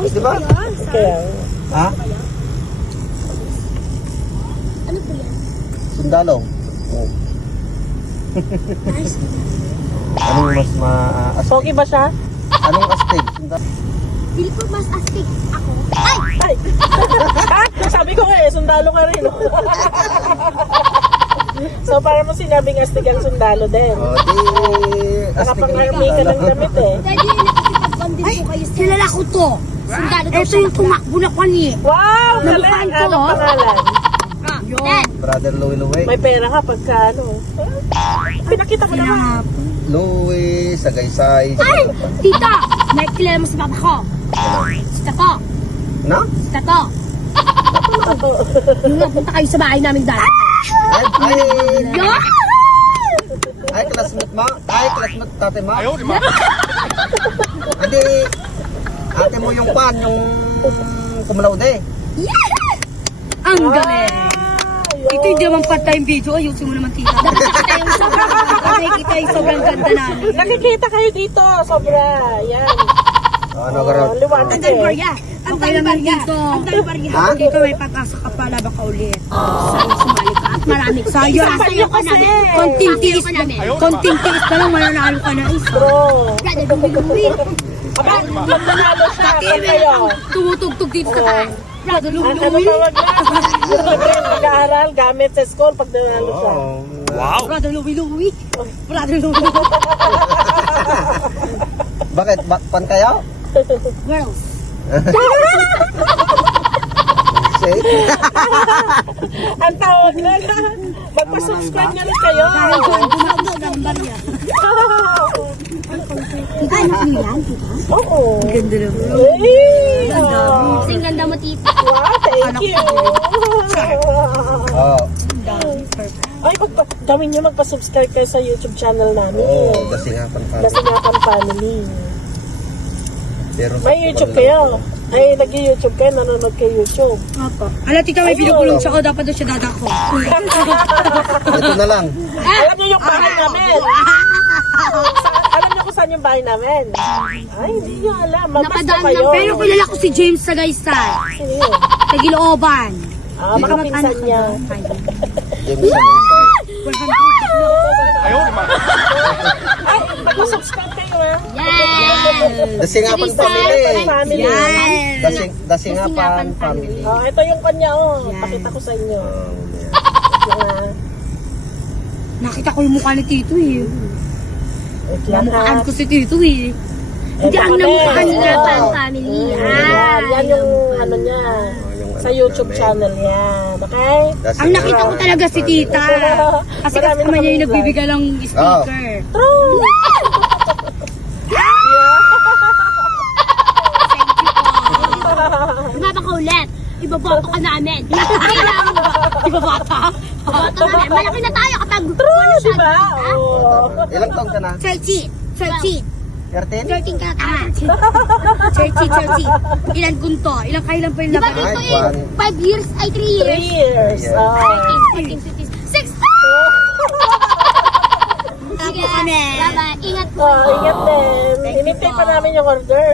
Di ba? Kaya, Ha? Ano po yan? Sundalong. Oh. Anong mas astig? pogi ba siya? Anong astig? Sundalong. Hindi po mas astig ako. Ay! Sabi ko nga sundalo ka rin. So, para mo sinabing astig ang sundalo din. Oh, di astig Nakapang-army ka ng damit eh. Dahil yun nakikipag-bonding po kayo sa... Kilala ko to. Sundalo daw Ito yung tumakbo na kani. Wow! Galing! Nabukaan ko, Anong oh. pangalan? Yun. Brother Louie Louie. May pera ka pagka ano. Pinakita mo naman. Louie, Sagaysay. Ay! Tita! Nakikilala mo si papa ko. Si Tato. Na? Si Tato. Yung napunta kayo sa bahay namin dati. Ay, Yun! ay, classmate mo? Ay, classmate tate mo? Hindi, ate mo yung pan, yung kumlaude. Ang galing. Ito yung naman part-time video. Ayusin mo naman tita. Nakikita yung sobrang ganda namin. Nakikita kayo dito. Sobra. Yan. Ano garot? Liwanag Ang dami eh. barya. Ang dami barya. Ang dami barya. Ha? Dito may papasok ka pala baka ulit. Sa'yo sumali ka at marami. Sa'yo. Sasayo kasi. Konting tiis. Konting tiis na lang mananalo ka na isa. Bro. Brother, gumi-gumi. Aba, magmanalo siya. Saan kayo? Tumutugtog dito sa taas. Brother, Ano lumi-lumi. tawag na? Siyempre, mag-aaral gamit sa school pag nanalo siya. Wow. Brother, lumi-lumi. Brother, lumi-lumi. Bakit? Pan kayo? Girls. Say? Ang tawag na magpa-subscribe na rin kayo. Dahil doon, tumutugtog ang barya. Tita, anak mo yan, tita? Oo. Ganda naman. Ay! Oh. Kasing ganda mo, tita. Wow, thank you. Oo. Ay, gawin niyo magpa-subscribe kayo sa YouTube channel namin. Oo, Dasingapan Family. Dasingapan Family. Pero May YouTube kayo. Ay, nag-YouTube kayo, nanonood kayo YouTube. Opo. Ala, tita, may binubulong siya ko. Dapat doon siya dadako. Ito na lang. Alam niyo yung bahay namin. Alam niyo kung saan yung bahay namin. Ay, hindi niyo alam. Magusto Napadaan kayo. lang, Pero kilala ko si James Sagaysay. Sino yun? Tagilooban. Ah, baka pinsan niya. James Sagaysay. Ay, mag-subscribe kayo ha. Yan! Dasingapan Family. Family. Yan. Dasingapan Family. Oh, ito yung kanya oh. Pakita ko sa inyo. Yan. Nakita ko yung mukha ni Tito eh. Wait lang, Namukhaan ha. ko si Tito eh. Hindi ang namukha niya pa ang family. Yan yung ano niya. Sa YouTube channel yan. Okay? Ang nakita ko talaga si Tita. Kasi Marami kasama na niya yung kami nagbibigay ng sticker. True! Sumama ka ulit. Ibaboto ka namin. Ibabata. Ibaboto namin. Malaki na tayo kapag True, di ba? Oh. Ilang taon ka na? 13. 13. 13? 13 ka na tama. 30. Ilan kunto? Ilang kailan pa yung Di ba laban? dito Ay, eh? 5 years? Ay, 3 years. 3 years. Yes. Oh. 14, 15, 16. 6! Sige, kami. bye-bye. Ingat po. Oh, ingat din. Hinintay pa namin yung order.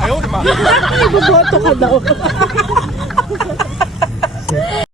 Ayaw naman. Iboboto ka daw.